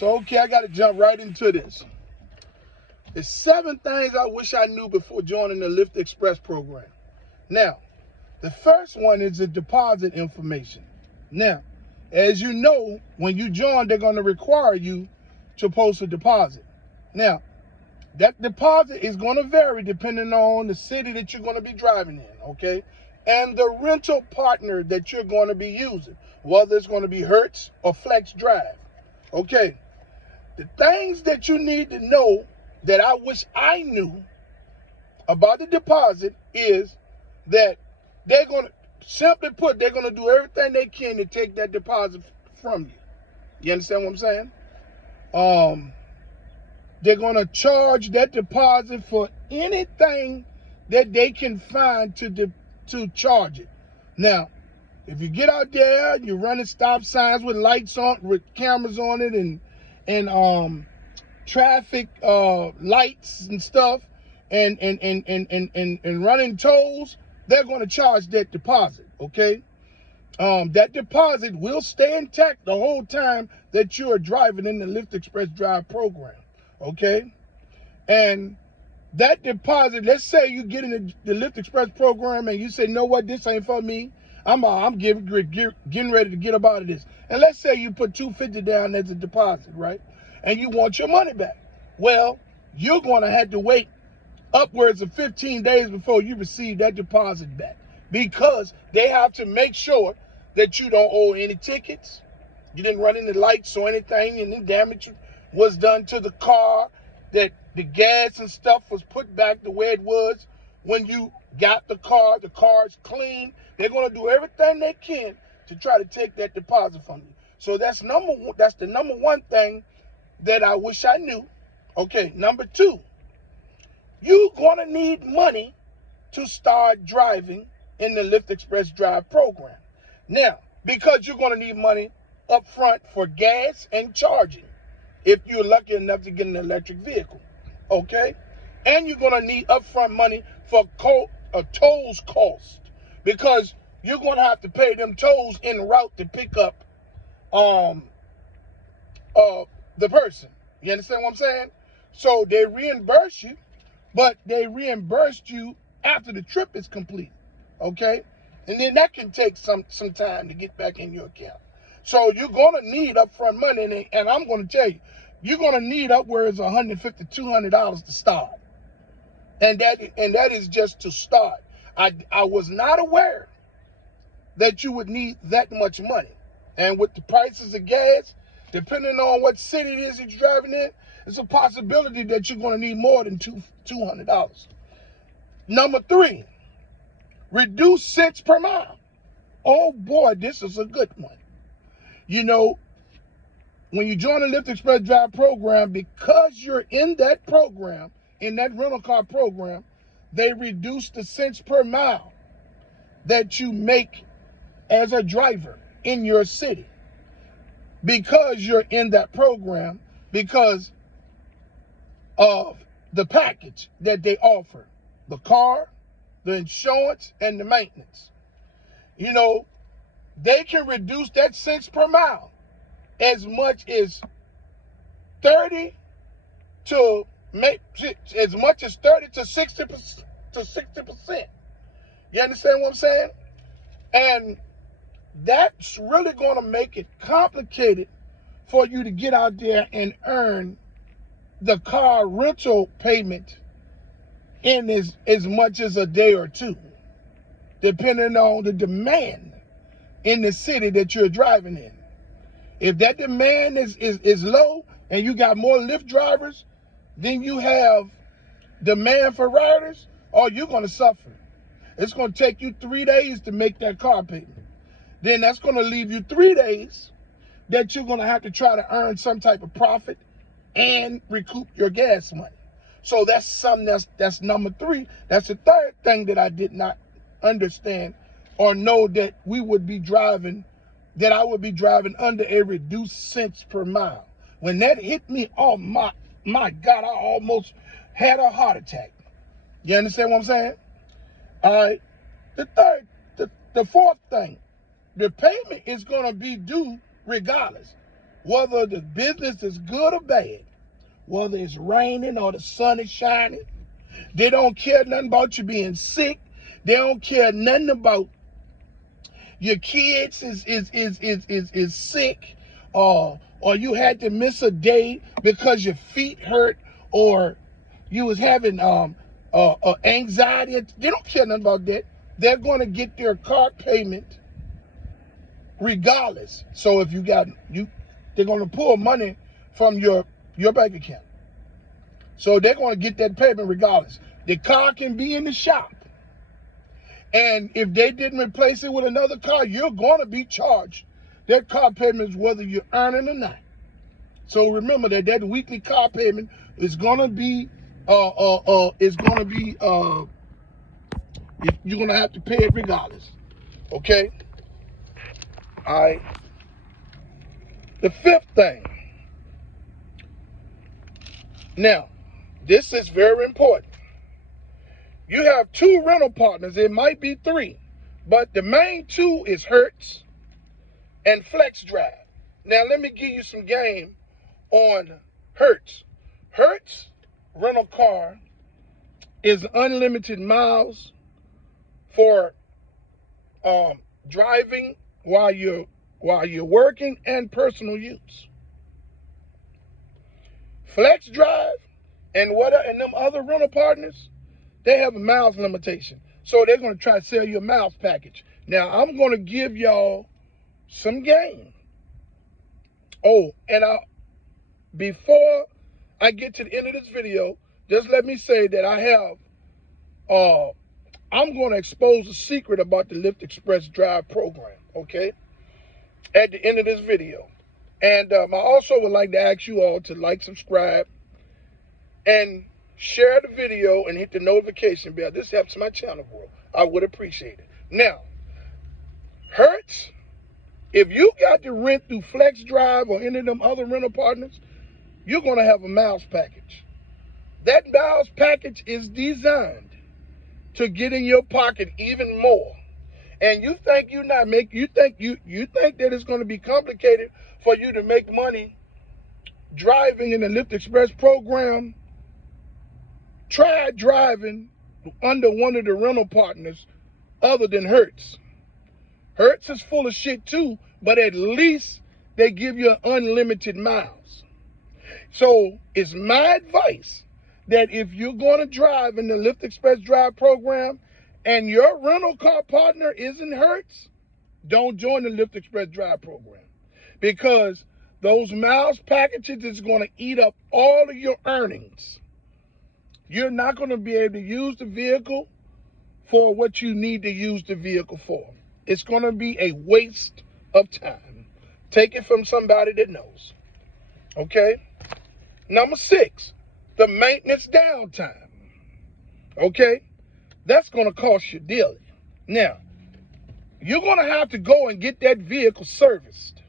So, okay, I got to jump right into this. There's 7 things I wish I knew before joining the Lyft Express program. Now, the first one is the deposit information. Now, as you know, when you join, they're going to require you to post a deposit. Now, that deposit is going to vary depending on the city that you're going to be driving in, okay? And the rental partner that you're going to be using, whether it's going to be Hertz or Flex Drive, okay? The things that you need to know that I wish I knew about the deposit is that they're going to, simply put, they're going to do everything they can to take that deposit from you. You understand what I'm saying? They're going to charge that deposit for anything that they can find to charge it. Now, if you get out there, you're running stop signs with lights on, with cameras on it, and traffic lights and stuff, and running tolls, they're going to charge that deposit, okay? That deposit will stay intact the whole time that you are driving in the Lyft Express Drive program, okay? And that deposit, let's say you get in the Lyft Express program and you say, know what, this ain't for me. I'm getting ready to get up out of this. And let's say you put $250 down as a deposit, right? And you want your money back. Well, you're going to have to wait upwards of 15 days before you receive that deposit back, because they have to make sure that you don't owe any tickets, you didn't run any lights or anything, any damage was done to the car, that the gas and stuff was put back the way it was when you got the car's clean. They're going to do everything they can to try to take that deposit from you. So that's the number one thing that I wish I knew. Okay, number 2, you're going to need money to start driving in the Lyft Express Drive program. Now, because you're going to need money up front for gas and charging, if you're lucky enough to get an electric vehicle, okay? And you're going to need upfront money for tolls cost, because you're going to have to pay them tolls en route to pick up the person. You understand what I'm saying? So they reimburse you, but they reimbursed you after the trip is complete, okay? And then that can take some time to get back in your account. So you're going to need upfront money, and I'm going to tell you, you're going to need upwards of $150, $200 to start. And that is just to start. I was not aware that you would need that much money. And with the prices of gas, depending on what city it is that you're driving in, it's a possibility that you're going to need more than $200. Number 3, reduce cents per mile. Oh boy, this is a good one. You know, when you join the Lyft Express Drive program, because you're in that program, in that rental car program, they reduce the cents per mile that you make as a driver in your city, because you're in that program, because of the package that they offer, the car, the insurance, and the maintenance. You know, they can reduce that cents per mile as much as 30 to 60%. You understand what I'm saying? And that's really going to make it complicated for you to get out there and earn the car rental payment in as much as a day or 2, depending on the demand in the city that you're driving in. If that demand is low and you got more Lyft drivers than you have demand for riders, oh, you're going to suffer. It's going to take you 3 days to make that car payment. Then that's going to leave you 3 days that you're going to have to try to earn some type of profit and recoup your gas money. So that's something that's number 3. That's the third thing that I did not understand or know, that we would be driving, that I would be driving under a reduced cents per mile. When that hit me, oh my God, I almost had a heart attack. You understand what I'm saying? All right. The fourth thing, the payment is going to be due regardless. whether the business is good or bad, whether it's raining or the sun is shining. They don't care nothing about you being sick. They don't care nothing about your kids is sick, or you had to miss a day because your feet hurt, or you was having anxiety. They don't care nothing about that. They're going to get their car payment regardless. So if they're going to pull money from your bank account. So they're going to get that payment regardless. The car can be in the shop. And if they didn't replace it with another car, you're going to be charged that car payment, whether you're earning or not. So remember that weekly car payment is going to be, you're going to have to pay it regardless. Okay? All right. The fifth thing. Now, this is very important. You have two rental partners. It might be three, but the main two is Hertz and Flex Drive. Now, let me give you some game on Hertz. Hertz rental car is unlimited miles for driving while you're working and personal use. Flex Drive and them other rental partners, they have a miles limitation. So they're going to try to sell you a miles package. Now, I'm going to give y'all some game. Oh, and before I get to the end of this video, just let me say that I'm going to expose a secret about the Lyft Express Drive program, okay, at the end of this video. And I also would like to ask you all to like, subscribe, and share the video and hit the notification bell. This helps my channel grow. I would appreciate it. Now, Hertz, if you got to rent through Flex Drive or any of them other rental partners, you're going to have a miles package. That miles package is designed to get in your pocket even more. And you think you think that it's going to be complicated for you to make money driving in the Lyft Express program? Try driving under one of the rental partners other than Hertz. Hertz is full of shit too, but at least they give you unlimited miles. So it's my advice that if you're going to drive in the Lyft Express Drive program and your rental car partner isn't Hertz, don't join the Lyft Express Drive program, because those miles packages is going to eat up all of your earnings. You're not going to be able to use the vehicle for what you need to use the vehicle for. It's going to be a waste of time. Take it from somebody that knows. Okay? Number 6, the maintenance downtime. Okay? That's going to cost you dearly. Now, you're going to have to go and get that vehicle serviced.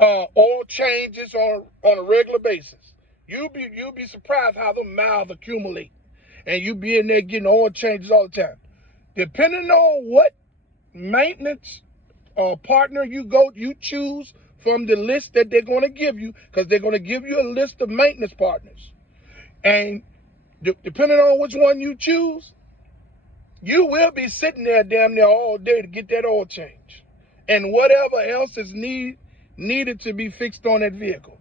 Oil changes on a regular basis. You'll be surprised how the miles accumulate. And you be in there getting oil changes all the time. Depending on what maintenance partner you choose from the list that they're going to give you, because they're going to give you a list of maintenance partners. And depending on which one you choose, you will be sitting there damn near all day to get that oil change. And whatever else is needed to be fixed on that vehicle.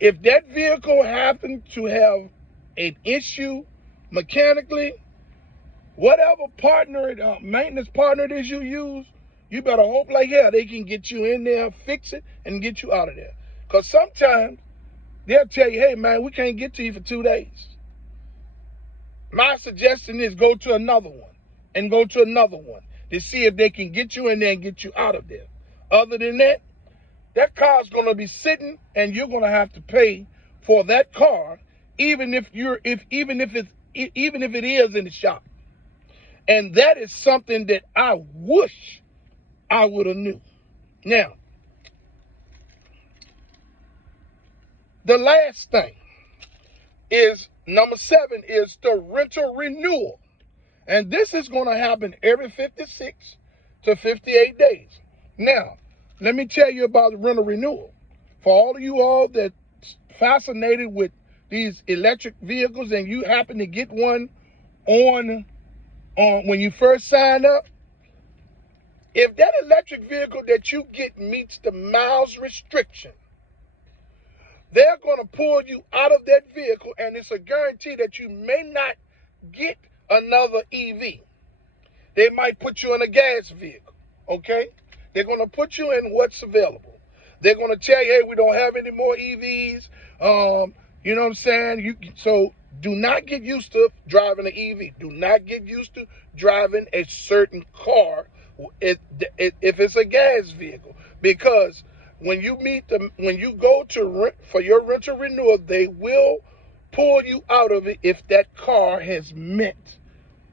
If that vehicle happens to have an issue mechanically, whatever maintenance partner it is you use, you better hope like hell they can get you in there, fix it, and get you out of there. Because sometimes they'll tell you, hey, man, we can't get to you for 2 days. My suggestion is go to another one and go to another one to see if they can get you in there and get you out of there. Other than that, that car's going to be sitting, and you're going to have to pay for that car, even if it is in the shop. And that is something that I wish I would have knew. Now, the last thing is number 7 is the rental renewal. And this is going to happen every 56 to 58 days. Now, let me tell you about the rental renewal. For all of you all that's fascinated with these electric vehicles and you happen to get one on when you first sign up, if that electric vehicle that you get meets the miles restriction, they're going to pull you out of that vehicle, and it's a guarantee that you may not get another EV. They might put you in a gas vehicle, okay? They're going to put you in what's available. They're going to tell you, hey, we don't have any more EVs. You know what I'm saying? So do not get used to driving an EV. Do not get used to driving a certain car if it's a gas vehicle, because when you go to rent for your rental renewal, they will pull you out of it if that car has met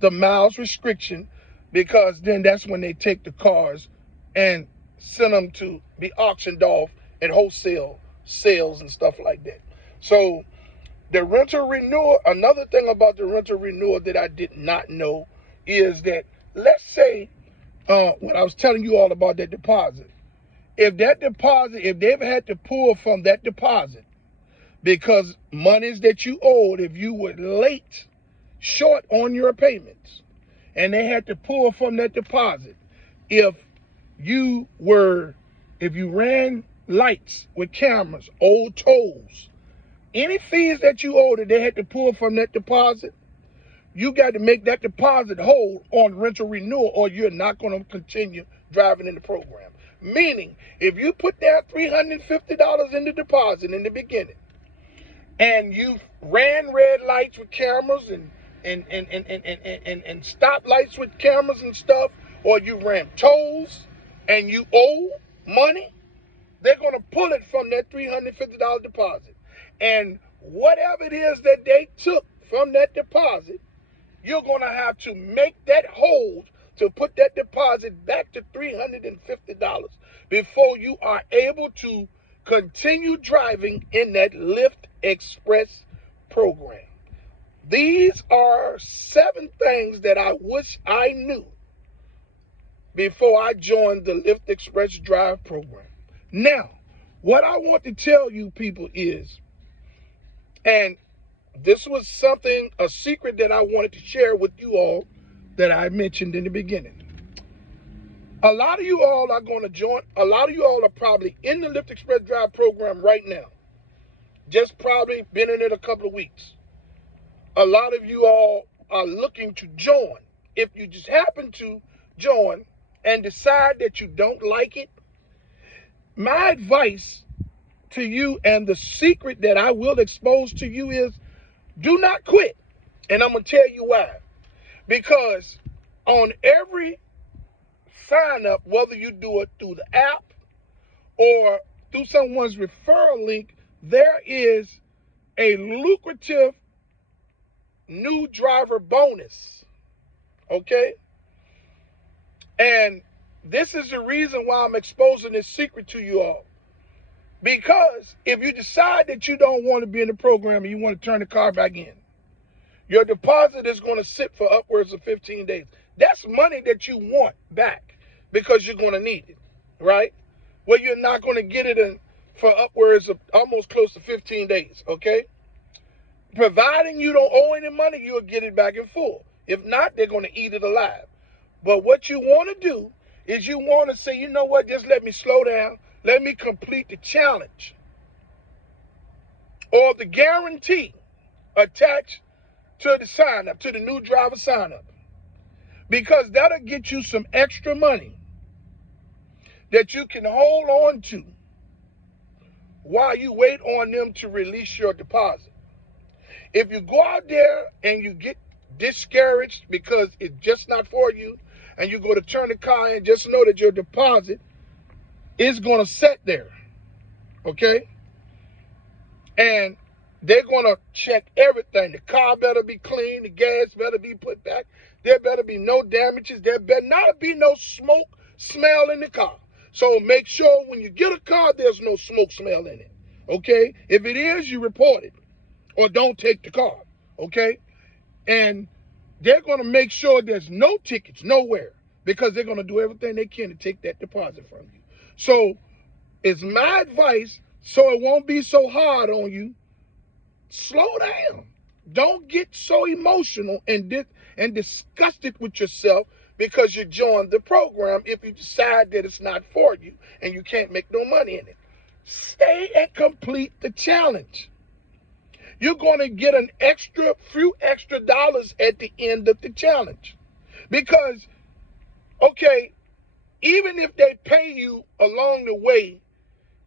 the miles restriction, because then that's when they take the cars and send them to be auctioned off at wholesale sales and stuff like that. So the rental renewal, another thing about the rental renewal that I did not know is that, let's say, when I was telling you all about that deposit, if they've had to pull from that deposit because monies that you owed, if you were late, short on your payments, and they had to pull from that deposit, if you ran lights with cameras, old tolls, any fees that you owed that they had to pull from that deposit, you got to make that deposit whole on rental renewal, or you're not going to continue driving in the program. Meaning, if you put down $350 in the deposit in the beginning, and you ran red lights with cameras and stop lights with cameras and stuff, or you ran tolls and you owe money, they're going to pull it from that $350 deposit. And whatever it is that they took from that deposit, you're going to have to make that hold to put that deposit back to $350 before you are able to continue driving in that Lyft Express program. These are 7 things that I wish I knew before I joined the Lyft Express Drive program. Now, what I want to tell you people is, and this was a secret that I wanted to share with you all that I mentioned in the beginning. A lot of you all are going to join. A lot of you all are probably in the Lyft Express Drive program right now. Just probably been in it a couple of weeks. A lot of you all are looking to join. If you just happen to join and decide that you don't like it, my advice to you and the secret that I will expose to you is, do not quit. And I'm going to tell you why. Because on every sign up, whether you do it through the app or through someone's referral link, there is a lucrative new driver bonus. Okay? And this is the reason why I'm exposing this secret to you all. Because if you decide that you don't want to be in the program and you want to turn the car back in, your deposit is going to sit for upwards of 15 days. That's money that you want back because you're going to need it, right? Well, you're not going to get it in for upwards of almost close to 15 days, okay? Providing you don't owe any money, you'll get it back in full. If not, they're going to eat it alive. But what you want to do is you want to say, you know what, just let me slow down. Let me complete the challenge or the guarantee attached to the sign up, to the new driver sign up, because that'll get you some extra money that you can hold on to while you wait on them to release your deposit. If you go out there and you get discouraged because it's just not for you, and you go to turn the car in, just know that your deposit is going to sit there, okay? And they're going to check everything. The car better be clean. The gas better be put back. There better be no damages. There better not be no smoke smell in the car. So make sure when you get a car, there's no smoke smell in it, okay? If it is, you report it or don't take the car, okay? And they're going to make sure there's no tickets nowhere, because they're going to do everything they can to take that deposit from you. So it's my advice, so it won't be so hard on you. Slow down. Don't get so emotional and disgusted with yourself because you joined the program if you decide that it's not for you and you can't make no money in it. Stay and complete the challenge. You're going to get an few extra dollars at the end of the challenge. Because, okay, even if they pay you along the way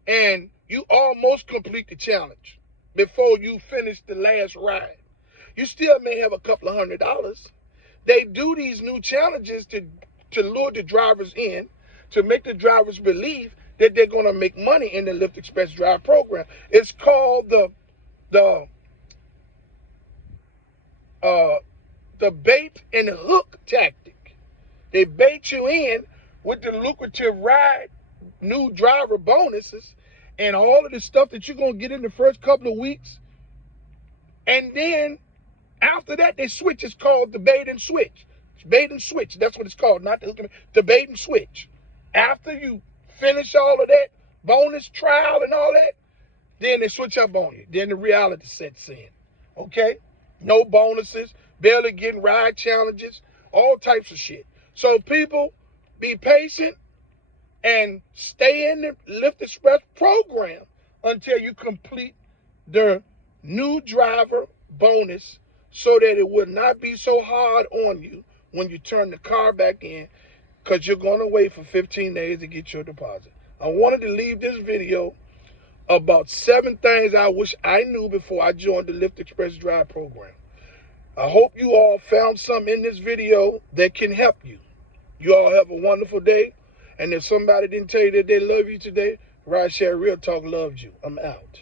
and you almost complete the challenge before you finish the last ride, you still may have a couple of $100. They do these new challenges to lure the drivers in, to make the drivers believe that they're going to make money in the Lyft Express Drive program. It's called the bait and hook tactic. They bait you in with the lucrative ride, new driver bonuses, and all of the stuff that you're going to get in the first couple of weeks. And then after that, they switch. It's called the bait and switch. It's bait and switch. That's what it's called, not the hook. The bait and switch. After you finish all of that bonus trial and all that, then they switch up on you. Then the reality sets in. Okay? No bonuses, barely getting ride challenges, all types of shit. So people, be patient and stay in the Lyft Express program until you complete the new driver bonus, so that it will not be so hard on you when you turn the car back in, because you're going to wait for 15 days to get your deposit. I wanted to leave this video about 7 things I wish I knew before I joined the Lyft Express Drive program. I hope you all found something in this video that can help you. You all have a wonderful day. And if somebody didn't tell you that they love you today, Ride Share Real Talk loves you. I'm out.